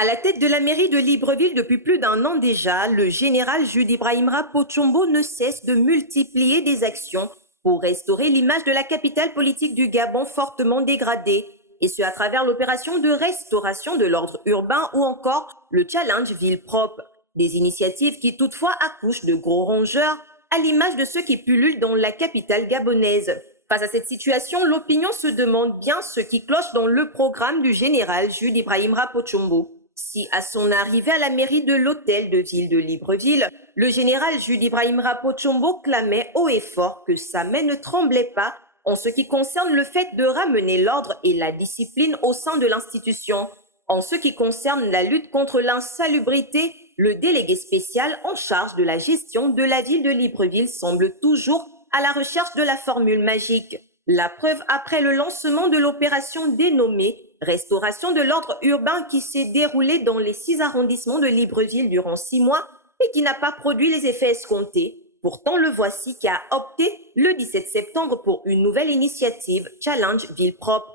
À la tête de la mairie de Libreville depuis plus d'un an déjà, le général Jude Ibrahimra Pochombo ne cesse de multiplier des actions pour restaurer l'image de la capitale politique du Gabon fortement dégradée, et ce à travers l'opération de restauration de l'ordre urbain ou encore le challenge ville propre. Des initiatives qui toutefois accouchent de gros rongeurs, à l'image de ceux qui pullulent dans la capitale gabonaise. Face à cette situation, l'opinion se demande bien ce qui cloche dans le programme du général Jude Ibrahimra Pochombo. Si, à son arrivée à la mairie de l'hôtel de ville de Libreville, le général Jude Ibrahimra Pochombo clamait haut et fort que sa main ne tremblait pas en ce qui concerne le fait de ramener l'ordre et la discipline au sein de l'institution. En ce qui concerne la lutte contre l'insalubrité, le délégué spécial en charge de la gestion de la ville de Libreville semble toujours à la recherche de la formule magique. La preuve après le lancement de l'opération dénommée Restauration de l'ordre urbain qui s'est déroulée dans les 6 arrondissements de Libreville durant 6 mois et qui n'a pas produit les effets escomptés. Pourtant, le voici qui a opté le 17 septembre pour une nouvelle initiative, Challenge Ville Propre.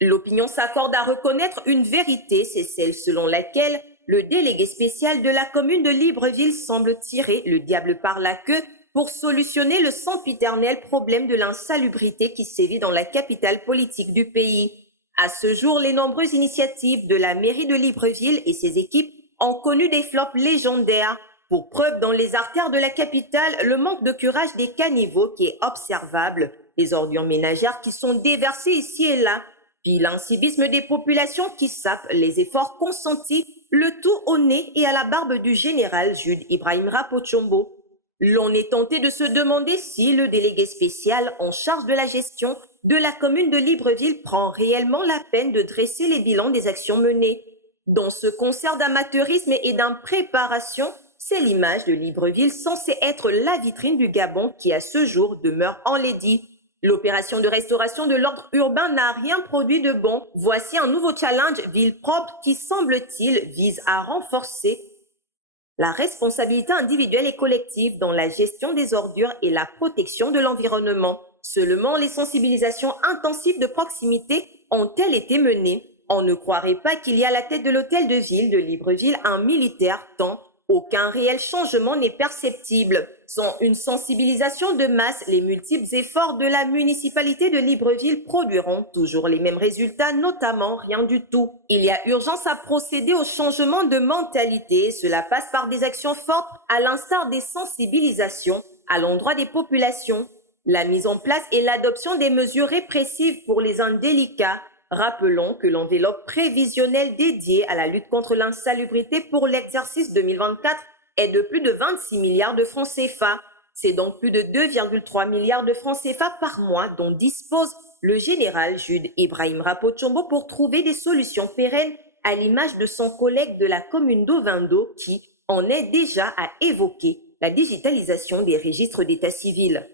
L'opinion s'accorde à reconnaître une vérité, c'est celle selon laquelle le délégué spécial de la commune de Libreville semble tirer le diable par la queue pour solutionner le sempiternel problème de l'insalubrité qui sévit dans la capitale politique du pays. À ce jour, les nombreuses initiatives de la mairie de Libreville et ses équipes ont connu des flops légendaires. Pour preuve, dans les artères de la capitale, le manque de curage des caniveaux qui est observable, les ordures ménagères qui sont déversées ici et là, puis l'incivisme des populations qui sapent les efforts consentis, le tout au nez et à la barbe du général Jude Ibrahimra Pochombo. L'on est tenté de se demander si le délégué spécial en charge de la gestion de la commune de Libreville prend réellement la peine de dresser les bilans des actions menées. Dans ce concert d'amateurisme et d'impréparation, c'est l'image de Libreville censée être la vitrine du Gabon qui à ce jour demeure enlaidie. L'opération de restauration de l'ordre urbain n'a rien produit de bon. Voici un nouveau challenge ville propre qui, semble-t-il, vise à renforcer la responsabilité individuelle et collective dans la gestion des ordures et la protection de l'environnement. Seulement, les sensibilisations intensives de proximité ont-elles été menées? On ne croirait pas qu'il y a à la tête de l'hôtel de ville de Libreville un militaire tant aucun réel changement n'est perceptible. Sans une sensibilisation de masse, les multiples efforts de la municipalité de Libreville produiront toujours les mêmes résultats, notamment rien du tout. Il y a urgence à procéder au changement de mentalité. Cela passe par des actions fortes, à l'instar des sensibilisations à l'endroit des populations, la mise en place et l'adoption des mesures répressives pour les indélicats. Rappelons que l'enveloppe prévisionnelle dédiée à la lutte contre l'insalubrité pour l'exercice 2024 est de plus de 26 milliards de francs CFA. C'est donc plus de 2,3 milliards de francs CFA par mois dont dispose le général Jude Ibrahimra Pochombo pour trouver des solutions pérennes à l'image de son collègue de la commune d'Ovando qui en est déjà à évoquer la digitalisation des registres d'état civil.